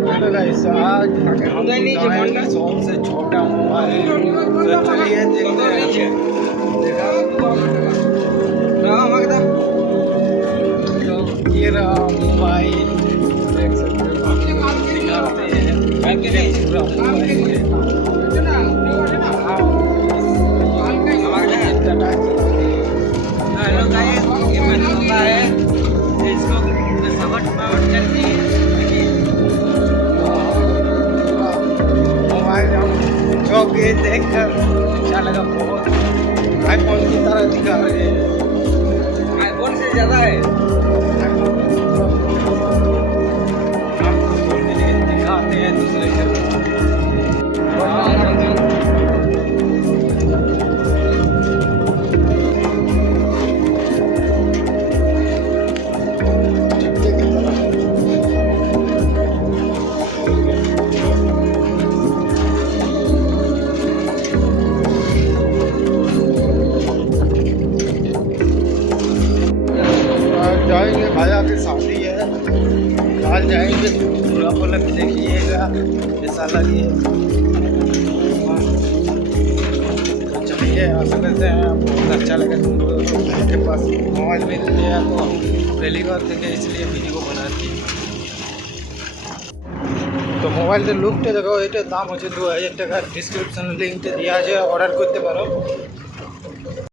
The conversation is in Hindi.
हेलो गाइस, आज हम लाए सबसे छोटा मोबाइल। तो चलिए देखते हैं। देखा तो ये रहा मोबाइल, देख सकते हो। दिखाते हैं पूरा मोबाइल है। हेलो गाइस, ये मेरा मोबाइल है। इसको सपोर्ट करती है। मोबाइल हम जो भी देखकर अच्छा लगा, बहुत आईफोन की तरह दिखा रहे हैं। आईफोन से ज़्यादा है। आपको खोलने के लिए दिखाते हैं दूसरे से। जाएंगे, भाया की शादी है, आज जाएंगे। पूरा पलक देखिएगा ऐसा लगे। चलिए आशा करते हैं बहुत अच्छा लगा। तुम लोगों के पास मोबाइल में लिया तो पहली बार देखे, इसलिए वीडियो बनाती। তো মোবাইলটা লুকটা দেখো, এটার দাম হচ্ছে 2000 টাকা। ডিসক্রিপশনে লিঙ্কটা দেওয়া আছে, অর্ডার করতে পারো।